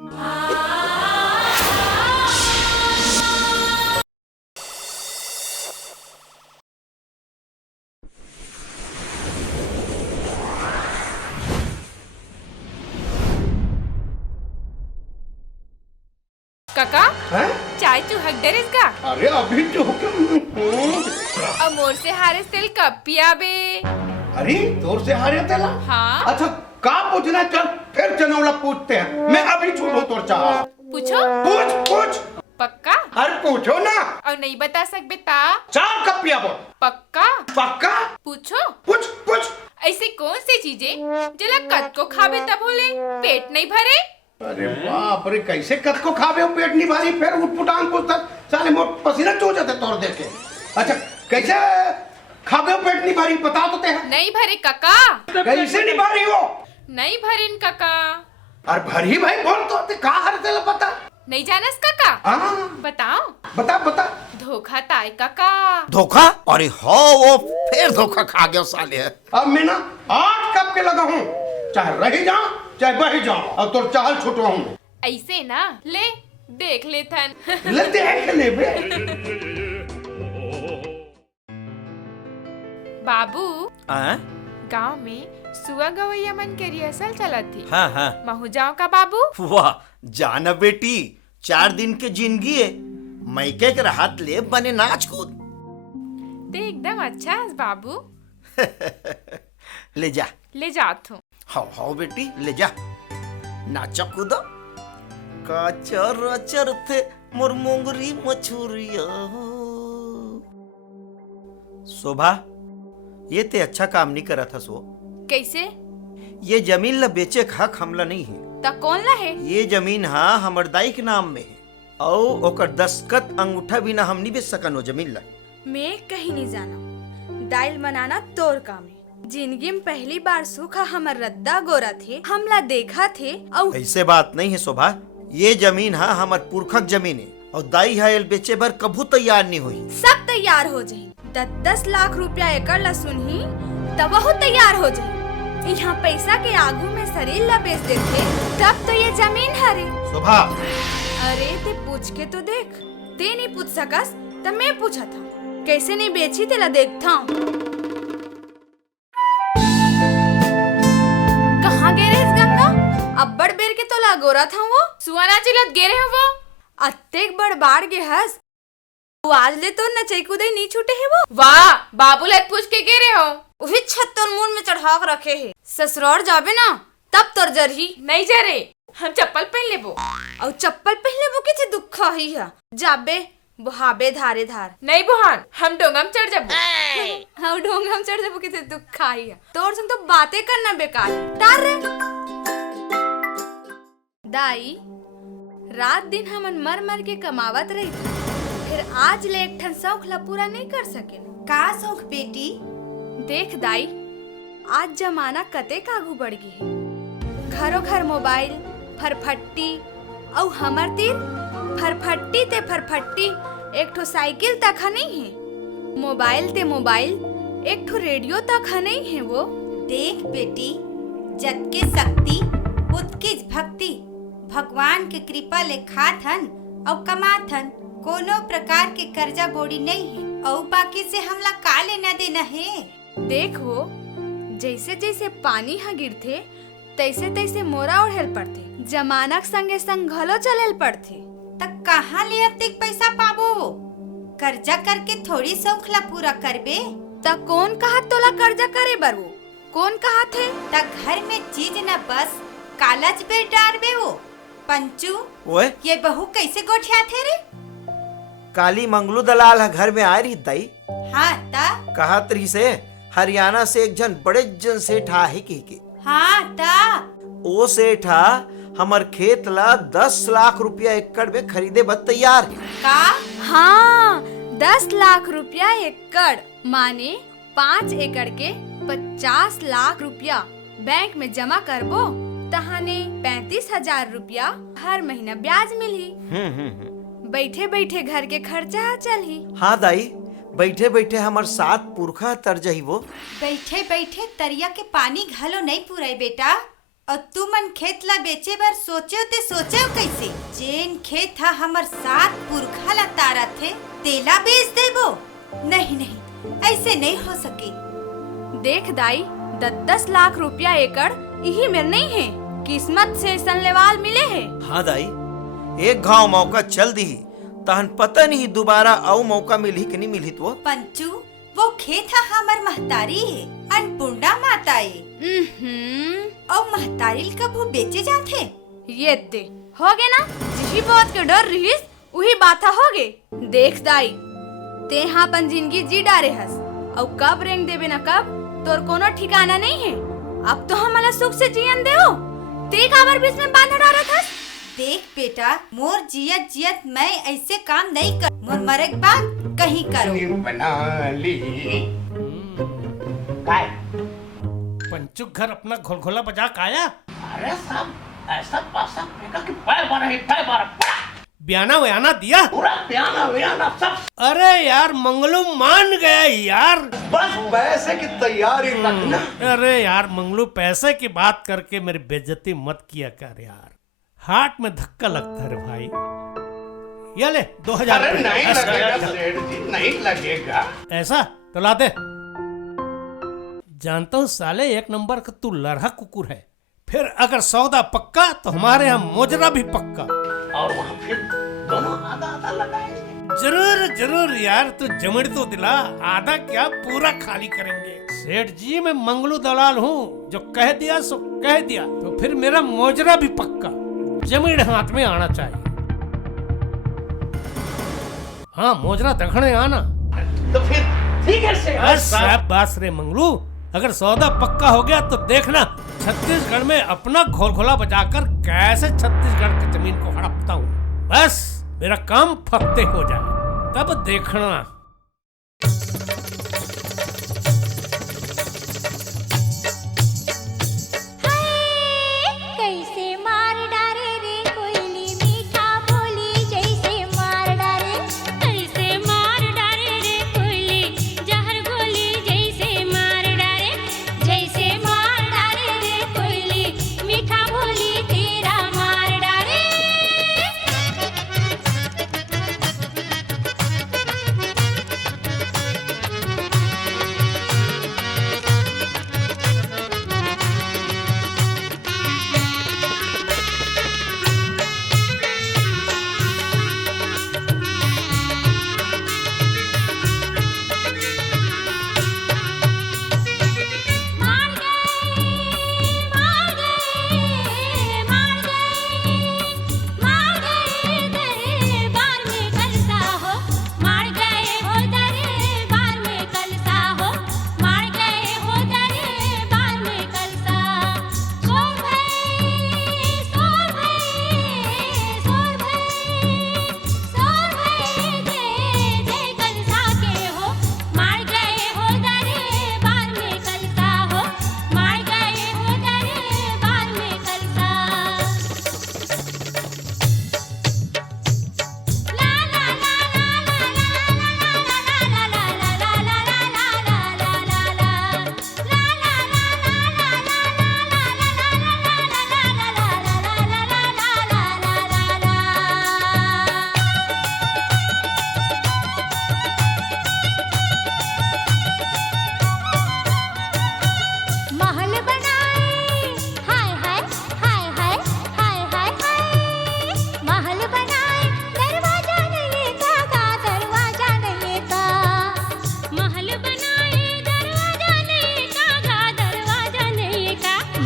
काका चाय तू हक डरेस का? अरे अभी तो अमोर से हारेस तेल कब पिया बे? अरे तोर से हारे तेला। हाँ। अच्छा का पूछना, चल फिर जनौला पूछते हैं। मैं अभी छोड़ो तोर चाह। पूछो। पूछ। पक्का? अरे पूछो ना। और नहीं बता सक बेटा? चार कप पिया बोल। पक्का? पूछो। पूछ। ऐसी कौन सी चीजें जला कद को खाबे तब बोले पेट नहीं भरे? अरे बाप रे, कैसे कद को खाबे हो पेट नहीं भारी, फिर उठपुटांग को साले मोट पसीना चूह जाते तोड़ देके। अच्छा कैसे खाबे हो पेट नहीं भारी, बता तो ते। नहीं भरे काका। कैसे नहीं भारी हो? नहीं भरे काका। अरे भरी भाई बोल तो ते, कहा हर तेला पता नहीं जानस काका? बताओ। बता। धोखा ताई काका। धोखा? अरे हो वो फिर धोखा खा गया साले। अब मैं ना 8 कप के लगा हूँ, चाहे रही जाऊं चाहे बही जाऊं, अब तो चाल छुटवा हूँ। ऐसे ना ले देख ले थन। ले देख ले बे। बाबू गाँव में सुआ गवैया मन के रिहर्सल चला थी। हाँ। महू जाओ का बाबू? वाह जाना बेटी, 4 दिन के जिंदगी है, मैके के राहत ले बने नाच कूद। ते एकदम अच्छा है बाबू। ले जात हूँ। हाउ बेटी ले जा, नाचा कूदा। काचर थे मोर मोंगरी मछुरिया। शोभा ये ते अच्छा काम नहीं करा था सो। कैसे? ये जमीन ला बेचे का हक हमला नहीं है। ता कौन ला है? ये जमीन हाँ हमर दाई के नाम में है, और ओकर दस्तखत अंगूठा बिना हम नहीं बेच सकन वो जमीन ला। मैं कहीं नहीं जाना, दाइल बनाना तोर काम है। जिंदगी में पहली बार सूखा हमर रद्दा गोरा थे, हमला देखा थे। और ऐसे बात नहीं है शोभा, ये जमीन हाँ हमर पुरखक जमीन है, और दाई है बेचे भर कभू तैयार नहीं हुई। सब तैयार हो जाये, 10 लाख रुपया एकड़ ला सुनही तब वो तैयार हो जाये। यहाँ पैसा के आगू में शरीर ला बेच देते तब तो ये जमीन हरे। शोभा अरे ते पूछ के तो देख, ते नहीं पूछ सकस तब मैं पूछा था, कैसे नहीं बेची तेला देखता हूँ। कहाँ गे रहे गंगा? अब्बड़ बेर के तो लागोरा था वो। सुआना चिलत गे रहे वो। अत्तेक बड़ बाढ़ गे हस, आज ले तो नचई कूदई नहीं छूटे है वो। वाह बाबू लत पूछ के गे रहे हो। वही छत्तर मुंह में चढ़ा के रखे है। ससुराल जाबे ना तब तोर जरही। नहीं जरे, हम चप्पल पहन लेबो। और चप्पल पहले वो किथे दुख ही है। जाबे बुहाबे धारे धार। नहीं बुहान, हम डोंगम चढ़ जाबो। हाँ डोंगम चढ़ जाबो किथे दुख ही है। तोर संग तो बातें करना बेकार है। डार रे दाई, रात दिन हमन मर के कमावत रही थी, फिर आज ले एक ठन शौक ला पूरा नहीं कर सके। का शौक बेटी? देख दाई, आज जमाना कतेक आगू बढ़ गई है। घरों घर मोबाइल, फरफट्टी, और हमर तीर फरफट्टी ते फरफट्टी, एक ठो साइकिल तक नहीं है। मोबाइल ते मोबाइल, एक ठो रेडियो तक नहीं है वो। देख बेटी, जतके शक्ति उतकी भक्ति, भगवान के कृपा ले खाथन और कमाथन, कोनो प्रकार के कर्जा बोड़ी नहीं है। और बाकी से हमला का लेना देना है। देख वो जैसे जैसे पानी हा गिरथे तैसे तैसे मोरा ओढ़ेल पड़थे, जमाना संगे संग घलो चलेल पड़थे। तक कहाँ ले अतिक पैसा पाबो? कर्जा करके थोड़ी शौक ला पूरा करबे। तक कौन कहा तोला कर्जा करे बर वो? कौन कहा थे? तक घर में चीज न बस कालच पे डारबे वो। पंचू ओए ये बहू कैसे गोठिया थे रे? काली मंगलू दलाल घर में आ रही दाई। हाँ ता कहा तरी से हरियाणा से एक जन बड़े जन सेठा है के। हाँ ता ओ सेठा हमर खेत ला 10 लाख रुपया एकड़ में खरीदे बद तैयार है। का? हाँ 10 लाख रुपया एकड़, माने 5 एकड़ के 50 लाख रुपया बैंक में जमा करबो तहाने 35,000 रुपया हर महीना ब्याज मिली। बैठे बैठे घर के खर्चा चली। हाँ दाई, बैठे बैठे हमार 7 पुरखा तर जही वो। बैठे बैठे तरिया के पानी घलो नहीं पूरे बेटा। और तू मन खेत ला बेचे बर सोचे ते सोचे कैसे? जेन खेत हा हमर 7 पुरखा ला तारा थे तेला बेच देबो? नहीं नहीं, ऐसे नहीं हो सके। देख दाई, 10-10 लाख रुपया एकड़ यही मेर नहीं है, किस्मत से सनलेवाल मिले है। हाँ दाई, एक घाव मौका चल दी तहन पता नहीं दोबारा आओ मौका मिली कि नहीं मिली तो। पंचू, वो खेत हा हमर महतारी है, अन्नपूर्णा माता है। और महतारी कब वो बेचे जाते? ये दे हो गए ना, जिही बात के डर रहीस वही बात हो गे। देख दाई, ते हाँ अपन जिंदगी जी डारे हस, और कब रेंग देबे ना कब तोर कोनो ठिकाना नहीं है। अब तो हमला सुख से जीवन देओ, ते काबर बीच में बांध डारत हस। देख बेटा, मोर जियत जियत मैं ऐसे काम नहीं कर, मोर मरे के बाद कहीं करो। बना ली काय पंचू घर अपना घोलघोला बजा के आया। अरे सब ऐसा पासा फेंका कि पैर मारा बयाना वयाना दिया, पूरा बयाना सब। अरे यार मंगलू मान गया यार। बस पैसे की तैयारी रखना। अरे यार मंगलू, पैसे की बात करके मेरी बेइज्जती मत किया कर यार, हाथ में धक्का लगता है रे भाई। ये ले 2000। अरे नहीं लगेगा सेठ जी, नहीं लगेगा। ऐसा तो ला दे। जानता हूँ साले, एक नंबर का तू लड़हा कुकुर है। फिर अगर सौदा पक्का तो हमारे यहाँ मोजरा भी पक्का। और वहाँ फिर दोनों आधा आधा लगाएंगे। जरूर जरूर यार, तू जमड़ तो दिला, आधा क्या पूरा खाली करेंगे। सेठ जी मैं मंगलू दलाल हूँ, जो कह दिया सो कह दिया। तो फिर मेरा मोजरा भी पक्का, जमीन हाथ में आना चाहिए। हाँ, मोजरा दखने आना। तो फिर ठीक है सेठ। बस रे मंगलू, अगर सौदा पक्का हो गया तो देखना छत्तीसगढ़ में अपना घोलघोला बजाकर कैसे छत्तीसगढ़ की जमीन को हड़पता हूँ। बस मेरा काम फत्ते हो जाए, तब देखना। कैसे मार डारे रे कोयली, मीठा बोली जैसे मार डारे। कैसे मार डारे रे कोयली, जहर गोली जैसे मार डारे। जैसे मार डारे रे कोयली, मीठा बोली तेरा मार डारे।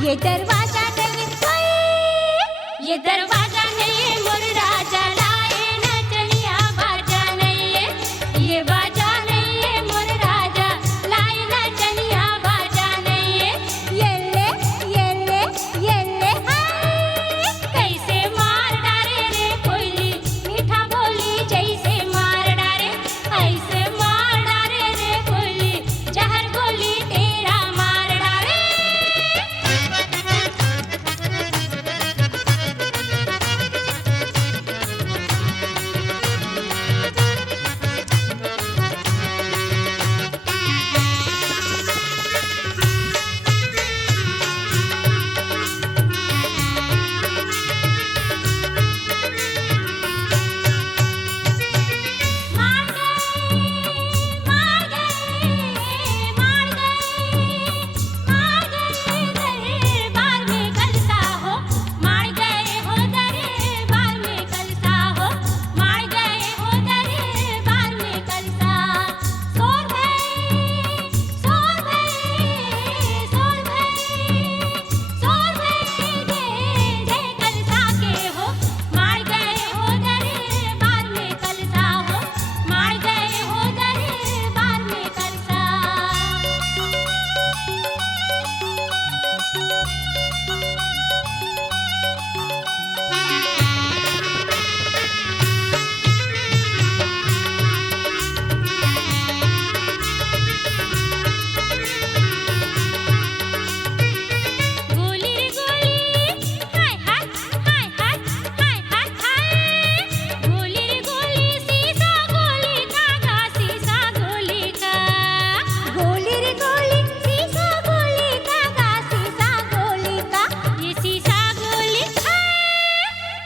ये दरवाजा नहीं, ये दरवाजा नहीं, मोर राजा लाए न चलिया बाजा नहीं। ये बाजा नहीं है, मोर राजा लाए न चलिया बाजा नहीं। ये ले हाय, कैसे मार डारे रे कोयली, मीठा बोली जैसे मार डारे। ऐसे मार डारे रे कोयली, जहर गोली तेरा मार डारे।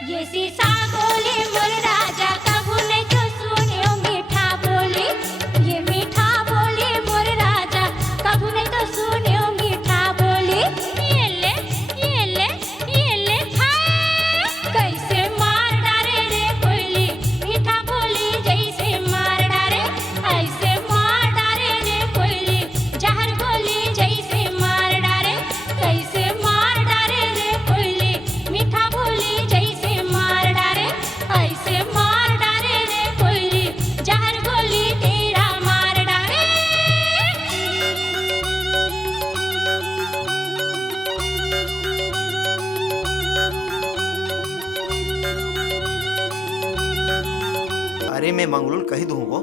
ये सीसा बोले मोर राजा कबू नहीं तो सुनियो मीठा बोली, ये मीठा बोली मोर राजा कबू नहीं तो सुनियो मीठा बोली। ये ले हाय कैसे मार डारे रे कोयली, मीठा बोली जैसे मार डारे, ऐसे मार डारे रे कोयली, जहर बोली जैसे मार डारे, कैसे मार डारे रे कोयली, मीठा बोली जैसे मार डारे, ऐसे मार डारे रे कोयली, जहर बोली तेरा मार डारे। अरे मैं मंगलूर कही दूँ वो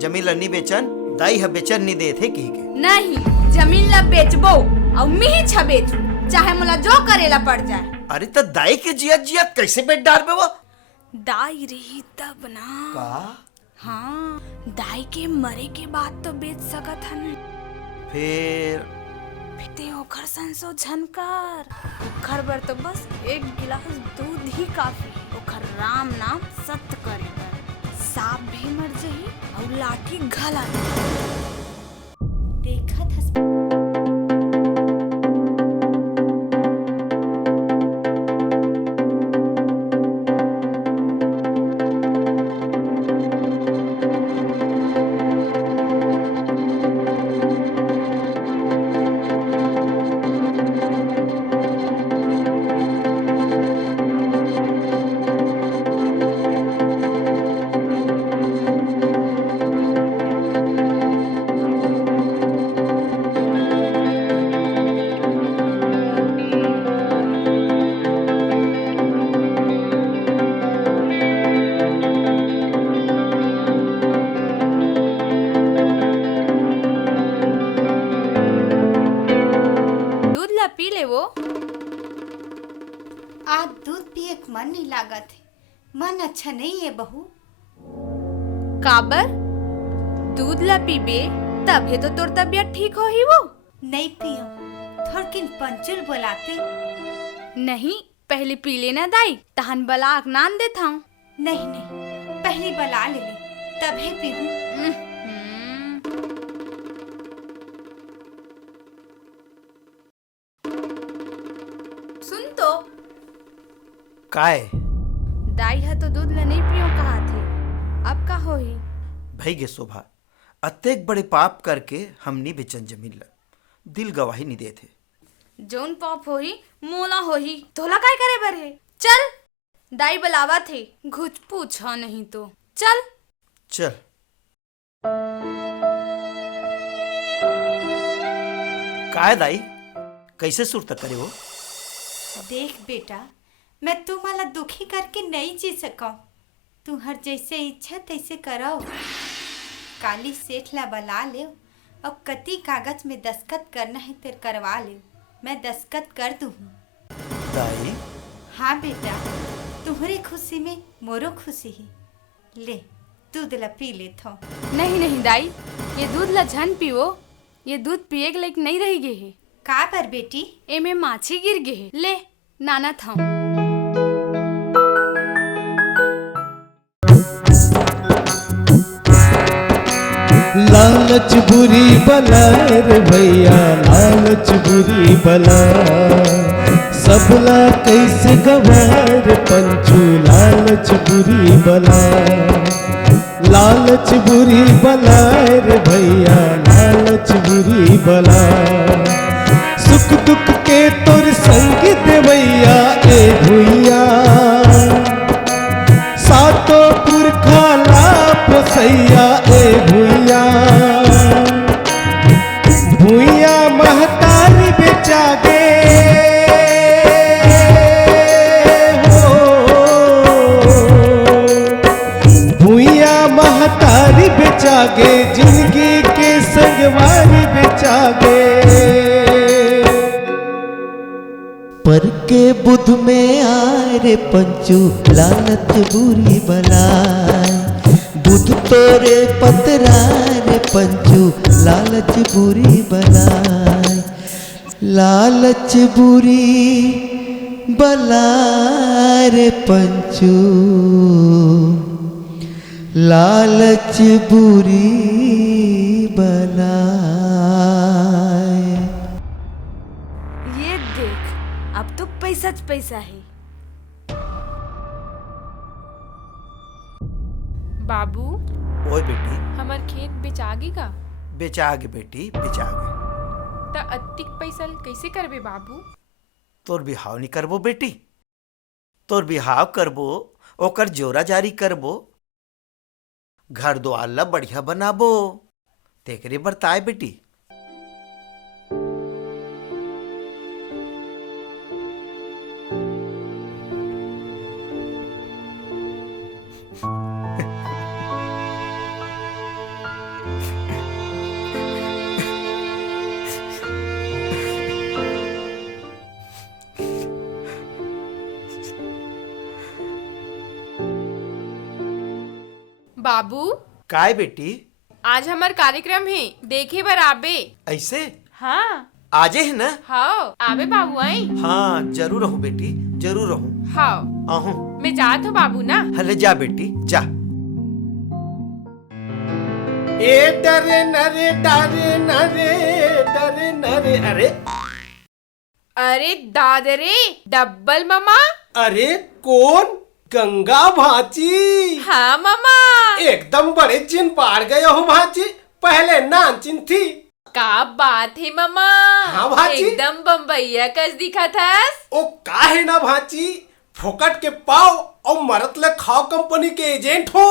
जमील अन्नी बेचन दाई है बेचन नहीं दे थे की के। नहीं, जमीन ला बेचबो और मी ही छ बेचू, चाहे मुला जो करेला पड़ जाए। अरे तो दाई के जियत जियत कैसे बेच डाल बे वो? दाई रही तब ना। का? हाँ, दाई के मरे के बाद तो बेच सकत हन। फिर ते ओखर संसो झनकर, ओखर बर तो बस एक गिलास दूध ही काफी। ओखर राम नाम सत्य करे बर सांप भी मर जाही और लाठी घला देखत हस पी ले वो। आज दूध पिए के मन नहीं लागत है, मन अच्छा नहीं है बहू। काबर दूध ला पीबे तभी तो तोर तबियत ठीक हो ही वो। नहीं पियो, थोड़किन पंचुल बोलाते। नहीं, पहले पी लेना दाई, तहन बलाक नान देता हूँ। नहीं नहीं, पहली बला ले तभी पीहूँ। सुन तो काय दाई है तो दूध ला नहीं पियो कहा थे, अब का हो ही। भाई गे शोभा अतेक बड़े पाप करके हमनी बेचन जमीन ला दिल गवाही नहीं देते। जोन पाप हो ही मोला हो ही, तोला काय करे बर है। चल दाई बलावा थे, घुच पूछा नहीं तो चल चल। काय दाई कैसे सुरत करे वो? देख बेटा, मैं तुम्हारा दुखी करके नहीं जी सका। तू हर जैसे इच्छा तैसे करो। काली सेठ ला बला ले और कति कागज में दस्खत करना है तेरे करवा ले, मैं दस्खत कर दूँ। दाई हाँ बेटा, तुम्हारी खुशी में मोरो खुशी ही। ले दूध ला पी ले थो। नहीं नहीं दाई, ये दूध ला झन पियो, ये दूध पिए के लायक नहीं रही गे है। का पर बेटी? एमे माछी गिर गे है, ले नाना था। लालच बुरी बला रे भैया, लालच बुरी बला, सबला कैसे गवार पंचू, लालच बुरी बला। लालच बुरी बला रे भैया, लालच बुरी बला, सुख दुख के तोर संग देवैया ए भुइया, सातो पुरखा ला पोसैया ए भुइया। भुइया महतारी बेचा गे हो, भुइया महतारी बेचा गे, जिंदगी के संगवारी बेचा गे। पर के बुध में आए रे पंचू, लालच बुरी बलाय, बुध तोरे पतरा रे पंचू, लालच बुरी बलाय, लालच बुरी बलाय रे पंचू लालच बुरी बलाए। ये देख, अब तो पैसा च पैसा है। बाबू ओए बेटी, हमार खेत बेचागी का बेचागे बेटी बेचागे। त अत्तिक पैसा कैसे करबे बाबू? तोर बिहाव नहीं करबो बेटी, तोर बिहाव करबो, ओकर जोरा जारी करबो, घर द्वार ला बढ़िया बनाबो, तेकरे बरताए बेटी। बाबू काय बेटी? आज हमार कार्यक्रम है, देखे बर आबे। ऐसे हाँ आजे है ना? हाँ आबे बाबू आई। हाँ जरूर रहूं बेटी, जरूर रहूं। हाँ आहूं। मैं जात हूँ बाबू ना। हले जा बेटी जा। ए डरे नरे डरे नरे डरे नरे। अरे अरे दादरे डब्बल मामा। अरे कौन? गंगा भाची। हाँ मामा। एकदम बड़े चिन पाड़ गए हो भाची, पहले नानचिन थी। का बात है मामा। हाँ भाची। एकदम बम्बैया कस दिखा था। ओ काहे ना भाची, फोकट के पाव और मरत ले खाओ कंपनी के एजेंट हो।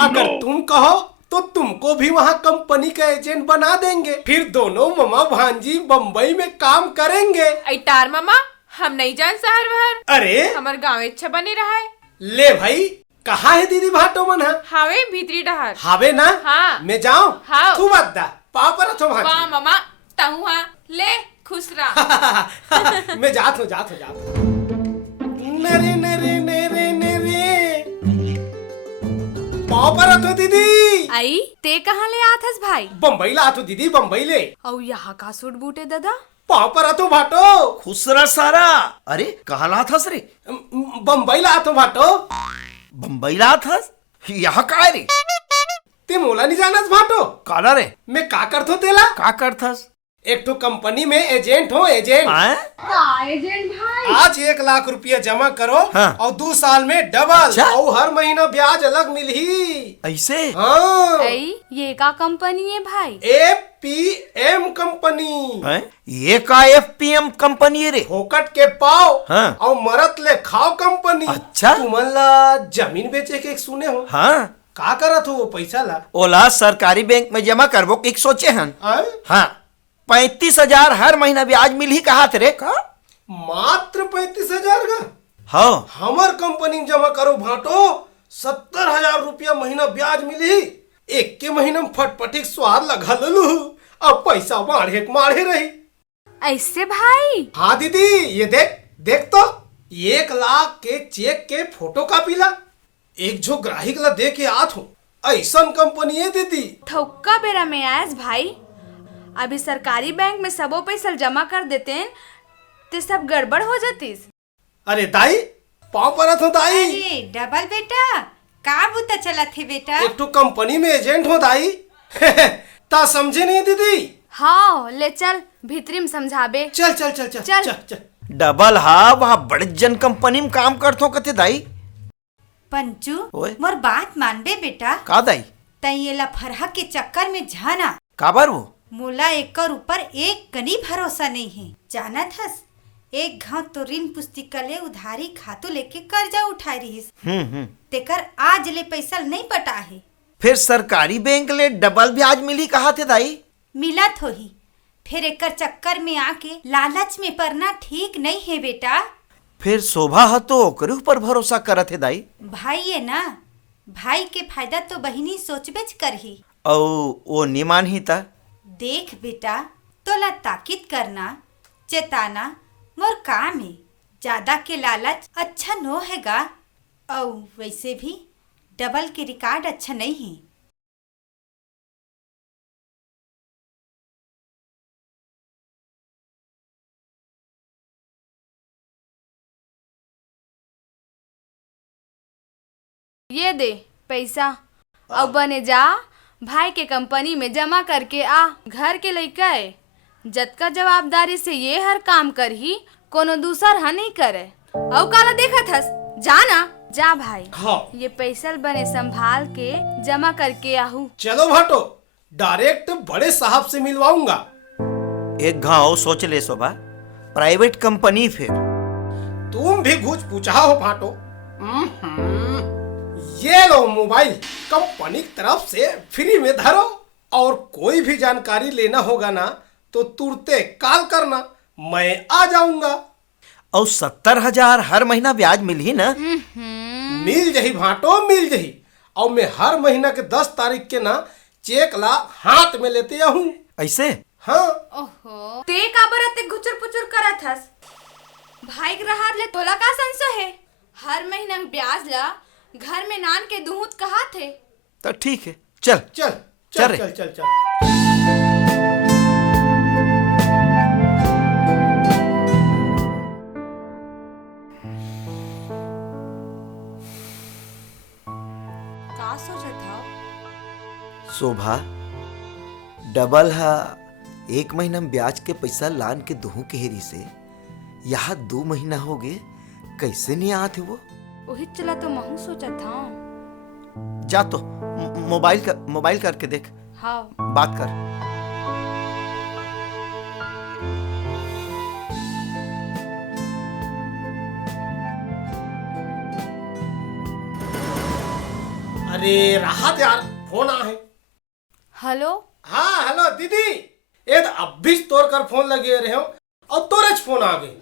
अगर तुम कहो तो तुमको भी वहाँ कंपनी का एजेंट बना देंगे, फिर दोनों मामा भांजी बम्बई में काम करेंगे। ऐटार मामा, हम नहीं जान शहर वहर। अरे हमार गाँव अच्छा बने रहा है। ले भाई, कहाँ है दीदी भाटो मन है? हावे भीतरी डहर। हावे ना? हाँ। मैं जाऊं? हाँ। तू मत दा, पाव पर अथो वाह भांजी। मामा, तहु हाँ, ले खुश रहा। मैं जात हूँ। नरे नरे नरे नरे पाव पर अथो दीदी। आई ते कहाँ ले आथस भाई? बम्बई ला अथो दीदी, बम्बई ले। और यहाँ का सूट बूटे दादा? पाव पर अथो भाटो। खुसरा सारा। अरे कहाँ ला थस रे? बम्बई ला अथो भाटो। बम्बई ला थस? यहाँ का रे? ते मोला नहीं जानस भाटो। काला रे? मैं का करथो तेला? का करथस? एक तो कंपनी में एजेंट हो, एजेंट। एजेंट भाई। आज 1 लाख रुपया जमा करो। हाँ। और 2 साल में डबल। अच्छा? और हर महीना ब्याज अलग मिलही। ऐसे? हाँ। आई ये का कंपनी है भाई? APM company. हैं? ये का एफपीएम कंपनी रे? फोकट के पाव। हाँ। और मरत ले खाओ कंपनी। अच्छा? तुमन ला जमीन बेचे के सुने हो? हाँ। का करत हो वो पैसा ला? ओला सरकारी बैंक में जमा करबो कि सोचे हन। आए? हाँ 35,000 हर महीना ब्याज मिल ही कहा रे का? मात्र 35,000 का? हाँ। हमर कंपनी में जमा करो भाटो, 70,000 रुपया महीना ब्याज मिली। एक के महीना में फटफटिक स्वाद लगा ललू। अब पैसा माढ़े रही। ऐसे भाई? हाँ दीदी, ये देख तो 1 लाख के चेक के फोटो कॉपी ला। एक जो ग्राहक ला दे के आत हूँ। ऐसा कंपनी है दीदी। थौका बेरा में आयस भाई। अभी सरकारी बैंक में सबो पैसा जमा कर देते हैं तो सब गड़बड़ हो जातीस। अरे दाई, पाँव परत हो दाई। अरे डबल बेटा, का बुता चला थे बेटा? एक तो कंपनी में एजेंट हो दाई। ता समझे नहीं दीदी? हाँ ले चल भीतरी में समझाबे। चल। चल। डबल हा वहाँ बड़े जन कंपनी में काम करथो कथे दाई। पंचू, ओए। मोर बात मानबे बेटा? का दाई? तैला फरहा के चक्कर में जाना। काबर वो? मोला एकर ऊपर एक कनी भरोसा नहीं है। जानत हस, एक घाव तो ऋण पुस्तिका ले उधारी खातू लेके कर्जा उठाई रहीस। तेकर आज ले पैसा नहीं पटा है। फिर सरकारी बैंक ले डबल ब्याज मिली कहा थे दाई? मिलत होही, फिर एकर चक्कर में आके लालच में पड़ना ठीक नहीं है बेटा। फिर शोभा ह तो ओकरे ऊपर भरोसा करत है दाई। भाई है ना, भाई के फायदा तो बहिनी सोचबेच करही। औ वो निमान ही ता? देख बेटा, तोला ताकीद करना, चेताना मोर काम है। ज्यादा के लालच अच्छा नो हैगा। और वैसे भी डबल के रिकॉर्ड अच्छा नहीं है। ये दे पैसा अब बने जा भाई के कंपनी में जमा करके आ। घर के लइका है, जतका जवाबदारी से ये हर काम करही कोनो दूसर हा नहीं करे। अब काला देखत हस, जाना जा भाई। हाँ। ये पैसा बने संभाल के जमा करके आहू। चलो भाटो, डायरेक्ट बड़े साहब से मिलवाऊंगा। एक घाव सोच ले शोभा, प्राइवेट कंपनी फिर। तुम भी घूच पूछा हो भाटो। ये लो मोबाइल, कंपनी की तरफ से फ्री में धरो, और कोई भी जानकारी लेना होगा ना तो तुरते कॉल करना, मैं आ जाऊंगा। और 70,000 हर महीना ब्याज मिली ना? मिल जही भाटो, मिल जही। और मैं हर महीना के 10 तारीख के ना चेक ला हाथ में लेते हूँ। ऐसे? हाँ। ओहो, ते का बरते गुचुर पुचुर करत हस? भाई ग्राहक ले तोला का संशय है? हर महीना में ब्याज ला घर में नान के दूध कहा थे। तो ठीक है, चल चल चल चल रे। चल चल चल। का सोचत हव? शोभा, डबल हा 1 महीना में ब्याज के पैसा लान के दूह के हेरी से यहाँ 2 महीना हो गए, कैसे नहीं आते वो? वही चला तो महू सोचत था। जा तो मोबाइल करके देख, हाँ बात कर। अरे राहत यार, फोन आ है। हेलो। हाँ हेलो दीदी, ये तो अब भी तोड़ कर फोन लगे रहे हो और तोरज फोन आ गए।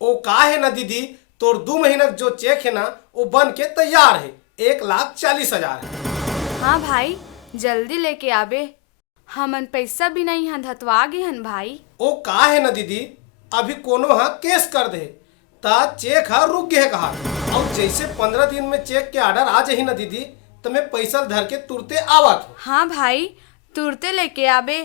ओ का है ना दीदी, तोर 2 महीना जो चेक है ना वो बन के तैयार है, 1,40,000 है। हाँ भाई, जल्दी लेके आबे, हमन पैसा भी नहीं हन धतवा गए हन भाई। ओ का है ना दीदी, अभी कोनो हा केस कर दे ता चेक हा रुक गए कहा। और जैसे 15 दिन में चेक के ऑर्डर आ जाही ना दीदी, तो मैं पैसा धर के तुरते आवत हूँ। हाँ भाई, तुरते लेके आबे,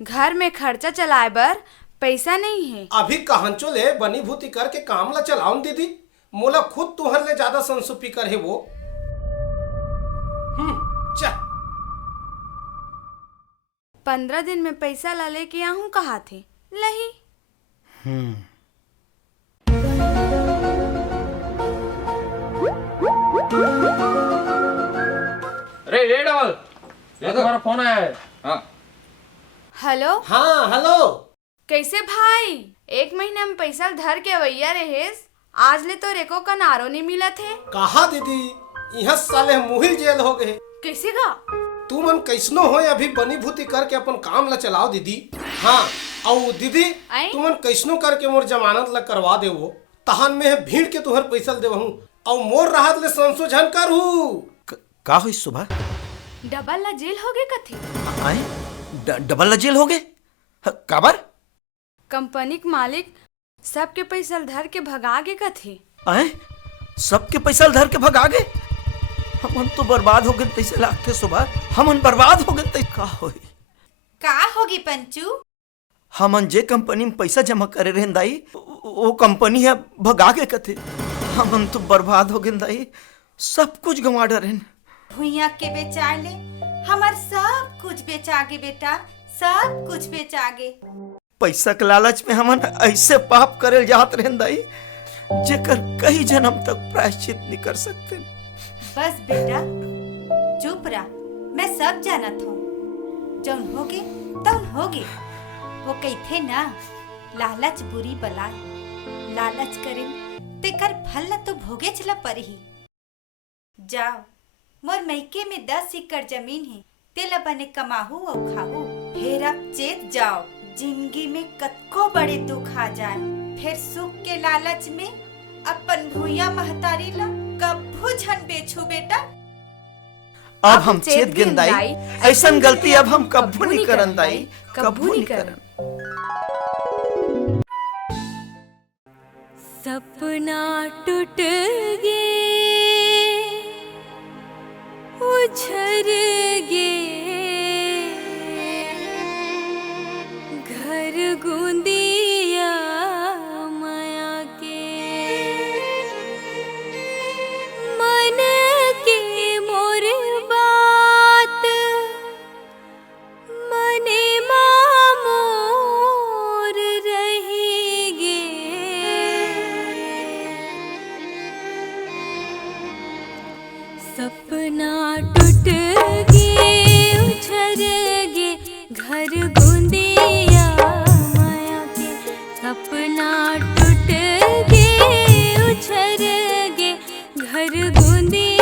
घर में खर्चा चलाए बर पैसा नहीं है। अभी कहंचो ले बनी भूती करके काम ला चलाऊं दीदी, मोला खुद तुहर ले ज्यादा संसुपी कर है वो। चल 15 दिन में पैसा ला लेके आहूँ कहा थे लही। अरे ये डबल, ये तुम्हारा फोन आया है। हाँ हेलो। हाँ हेलो। कैसे भाई, 1 महीना में पैसा धर के अवैया रहेस, आज ले तो रेको का नारो नहीं मिला थे। कहा दीदी, यहाँ साले मुहिल जेल हो गए। कैसे गा? तू मन कैसनो हो, अभी बनी भूती करके अपन काम ला चलाओ दीदी। हाँ और दीदी, तू मन कैसनो करके मोर जमानत ला करवा दे वो, तहन में भीड़ के तुहर पैसा दे हूँ और मोर राहत ले संशोधन कर हूँ। का हुई सुबह? डबल ला जेल हो गए कथे। आए डबल ला जेल हो गए? काबर? कंपनी के मालिक सबके पैसा धर के भगा गए कथे। आए सबके पैसा धर के भगा गए? हमन तो बर्बाद हो गए तैसे लागते सुबह, हमन बर्बाद हो गए। का होई? का होगी पंचू? हमन जे कंपनी में पैसा जमा करे रहे दाई, वो कंपनी है भगा के कथे। हमन तो बर्बाद हो गए दाई, सब कुछ गंवा डरे। भुइया के बेचा ले, हमार सब कुछ बेचा गे बेटा, सब कुछ बेचा गे। पैसा के लालच में हमन ऐसे पाप करे जात रहे दाई, जेकर कई जन्म तक प्रायश्चित नहीं कर सकते। बस बेटा चुप रहा, मैं सब जानत हूँ, जौन होगे तौन होगे। वो कहते ना, लालच बुरी बला, लालच करे तेकर फल न तो भोगे चला पर ही। जाओ, मोर मैके में 10 एकड़ जमीन है, तेला बने कमाहू और खाहू। फिर अब चेत जाओ, जिंदगी में कतको बड़े दुख आ जाए, फिर सुख के लालच में अपन भूया महतारी ला कभू झन बेचू बेटा। अब हम चेत गिंदाई, ऐसन गलती अब हम कभू नहीं करन दाई, कभू नहीं करन। सपना टूट गे, उछर गे, घर गूंदिया माया के, मन के सपना टूट गे उछर गे घर गूंदिया माया के सपना टूट गे उछर गे घर गूंदिया